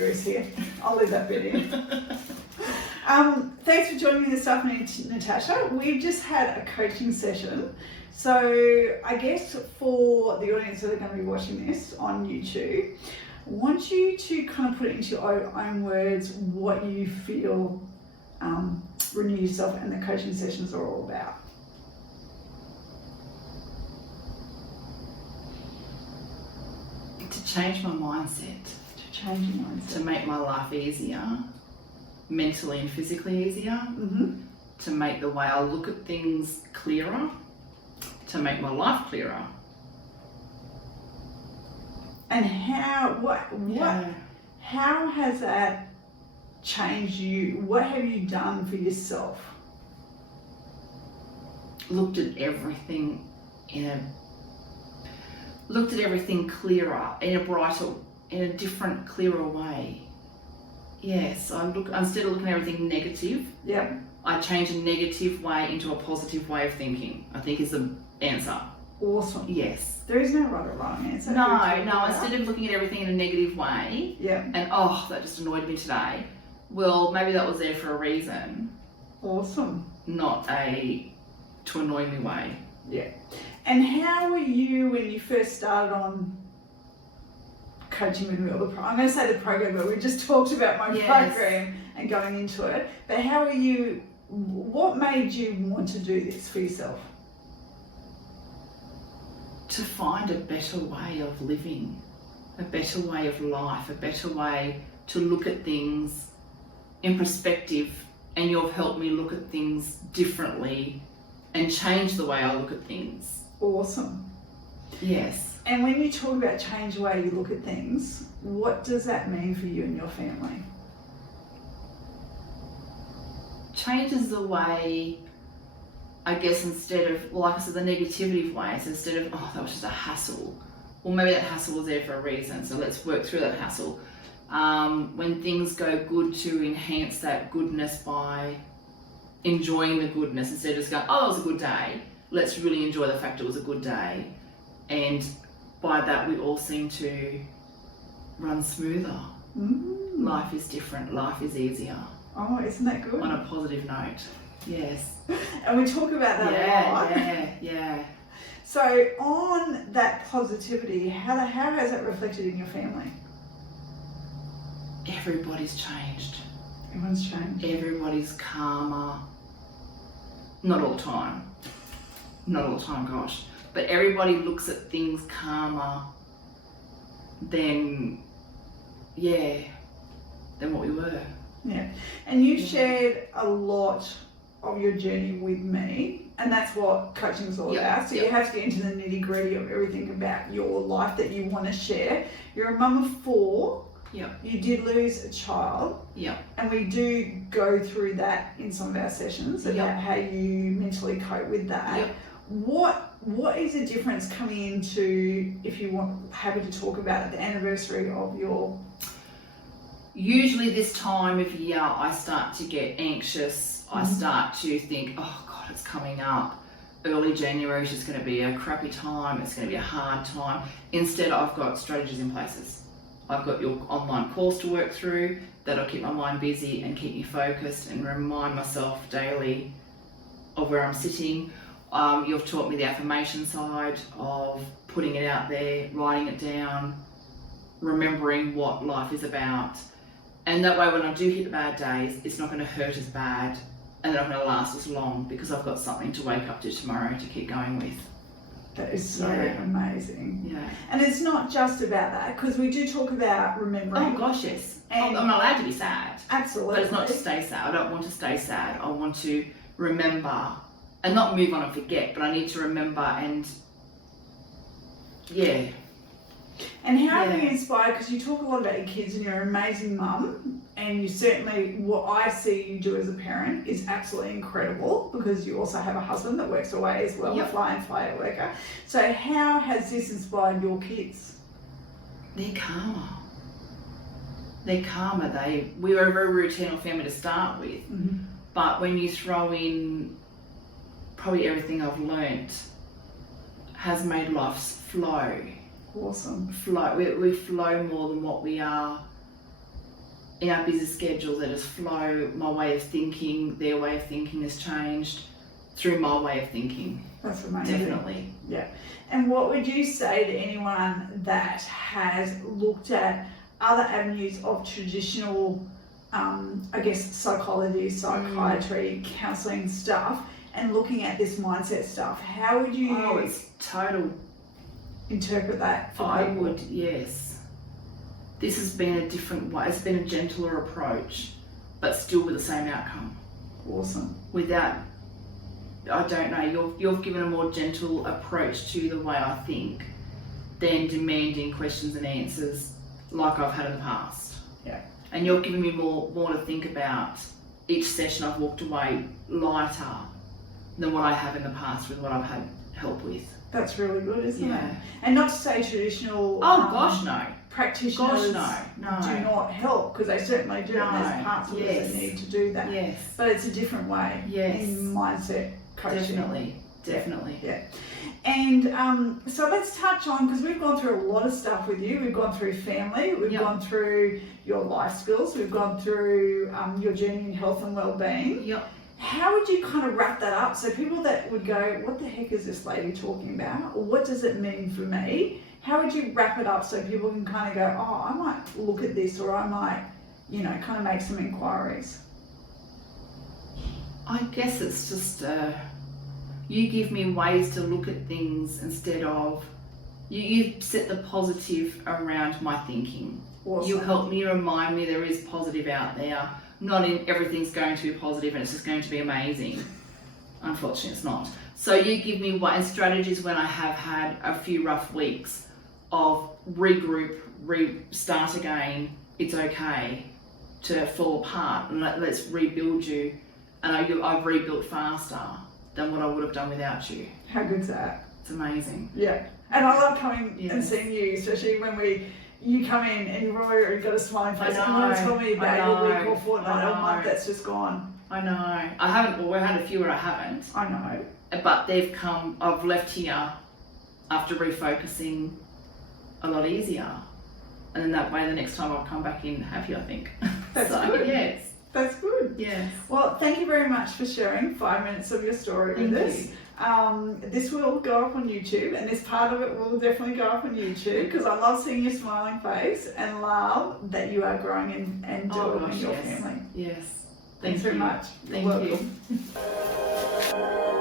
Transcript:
serious here. I'll leave that bit in. Thanks for joining me this afternoon, Natasha. We've just had a coaching session. So I guess for the audience that are going to be watching this on YouTube, I want you to kind of put it into your own words what you feel Renew Yourself and the coaching sessions are all about. To change my mindset. To change your mindset. To make my life easier, mentally and physically easier. Mm-hmm. To make the way I look at things clearer. To make my life clearer. And how has that changed you? What have you done for yourself? Looked at everything clearer, in a brighter, in a different, clearer way. Yes, instead of looking at everything negative, yep, I change a negative way into a positive way of thinking, I think is the answer. Awesome. Yes. There is no right or wrong answer. No, instead of looking at everything in a negative way, yeah, and that just annoyed me today, well, maybe that was there for a reason. Awesome. Not to annoy me way. Yeah. And how were you when you first started on coaching with me? I'm going to say the program, but we just talked about my program and going into it. But how were you? What made you want to do this for yourself? To find a better way of living, a better way of life, a better way to look at things in perspective, and you've helped me look at things differently and change the way I look at things. Awesome. Yes. And when you talk about change the way you look at things, what does that mean for you and your family? Changes the way, I guess, instead of, like I said, the negativity ways, instead of, that was just a hassle. Well, maybe that hassle was there for a reason, so let's work through that hassle. When things go good, to enhance that goodness by enjoying the goodness instead of just going, that was a good day. Let's really enjoy the fact it was a good day. And by that, we all seem to run smoother. Mm. Life is different. Life is easier. Oh, isn't that good? On a positive note. Yes. And we talk about that a lot. Yeah. So on that positivity, how has that reflected in your family? Everybody's changed. Everyone's changed. Everybody's calmer. Not all the time. Not all the time, gosh. But everybody looks at things calmer than what we were. Yeah. And you shared a lot of your journey with me, and that's what coaching is all about. So you have to get into the nitty-gritty of everything about your life that you want to share. You're a mum of 4. Yeah. You did lose a child. Yeah. And we do go through that in some of our sessions about how you mentally cope with that. Yeah. What is the difference coming into, if you want, happy to talk about it, the anniversary of your... Usually this time of year I start to get anxious. I start to think, oh God, it's coming up. Early January is just going to be a crappy time. It's going to be a hard time. Instead, I've got strategies in places. I've got your online course to work through that'll keep my mind busy and keep me focused and remind myself daily of where I'm sitting. You've taught me the affirmation side of putting it out there, writing it down, remembering what life is about. And that way when I do hit the bad days, it's not going to hurt as bad and they're not going to last as long because I've got something to wake up to tomorrow to keep going with. That is so amazing. Yeah. And it's not just about that, because we do talk about remembering. Oh gosh, yes. And I'm not allowed to be sad. Absolutely. But it's not to stay sad. I don't want to stay sad. I want to remember and not move on and forget, but I need to remember and And how are you inspired? Because you talk a lot about your kids and you're an amazing mum, and you certainly, what I see you do as a parent is absolutely incredible, because you also have a husband that works away as well, a fly-in fly-out worker. So how has this inspired your kids? They're calmer. We were a very routine family to start with, but when you throw in probably everything I've learnt has made life flow. Awesome. Flow. We flow more than what we are in our busy schedules, they just flow. My way of thinking, their way of thinking has changed through my way of thinking. That's amazing. Definitely. Yeah. And what would you say to anyone that has looked at other avenues of traditional, I guess, psychology, psychiatry, counselling stuff, and looking at this mindset stuff? How would you it's total. interpret that for I people? would, yes. This has been a different way. It's been a gentler approach, but still with the same outcome. Awesome. Without, I don't know, you've given a more gentle approach to the way I think than demanding questions and answers like I've had in the past. Yeah. And you're giving me more to think about. Each session I've walked away lighter than what I have in the past with what I've had help with. That's really good, isn't Yeah. it? And not to say traditional Gosh, no. practitioners No. do not help, because they certainly do, and there's No. parts of us Yes. that need to do that. Yes. But it's a different way Yes. in mindset coaching. Definitely. Yeah. And so let's touch on, because we've gone through a lot of stuff with you. We've gone through family, we've Yep. gone through your life skills, we've gone through your journey in health and well-being. Yep. How would you kind of wrap that up? So people that would go, what the heck is this lady talking about? Or what does it mean for me? How would you wrap it up so people can kind of go, oh, I might look at this, or I might, kind of make some inquiries? I guess it's just you give me ways to look at things instead of you set the positive around my thinking. Awesome. You help me remind me there is positive out there. Not in everything's going to be positive and it's just going to be amazing. Unfortunately, it's not. So you give me strategies when I have had a few rough weeks of regroup, restart again. It's okay to fall apart, and let's rebuild you. And I've rebuilt faster than what I would have done without you. How good's that? It's amazing. Yeah. And I love coming and Yes. seeing you, especially when you come in and you've already got a smiling face. I And you want to know, tell me about I your week know, or fortnight I or month know. that's just gone. I know. I haven't. Well, we had a few where I haven't, I know. but they've come. I've left here after refocusing a lot easier, and then that way the next time I'll come back in happy, I think. That's So, good. Yes. That's good. Yes. Well, thank you very much for sharing 5 minutes of your story Thank with us. you. This will go up on YouTube, and this part of it will definitely go up on YouTube, because I love seeing your smiling face and love that you are growing and developing your yes. family. Yes. Thanks very much. You're Thank welcome. you.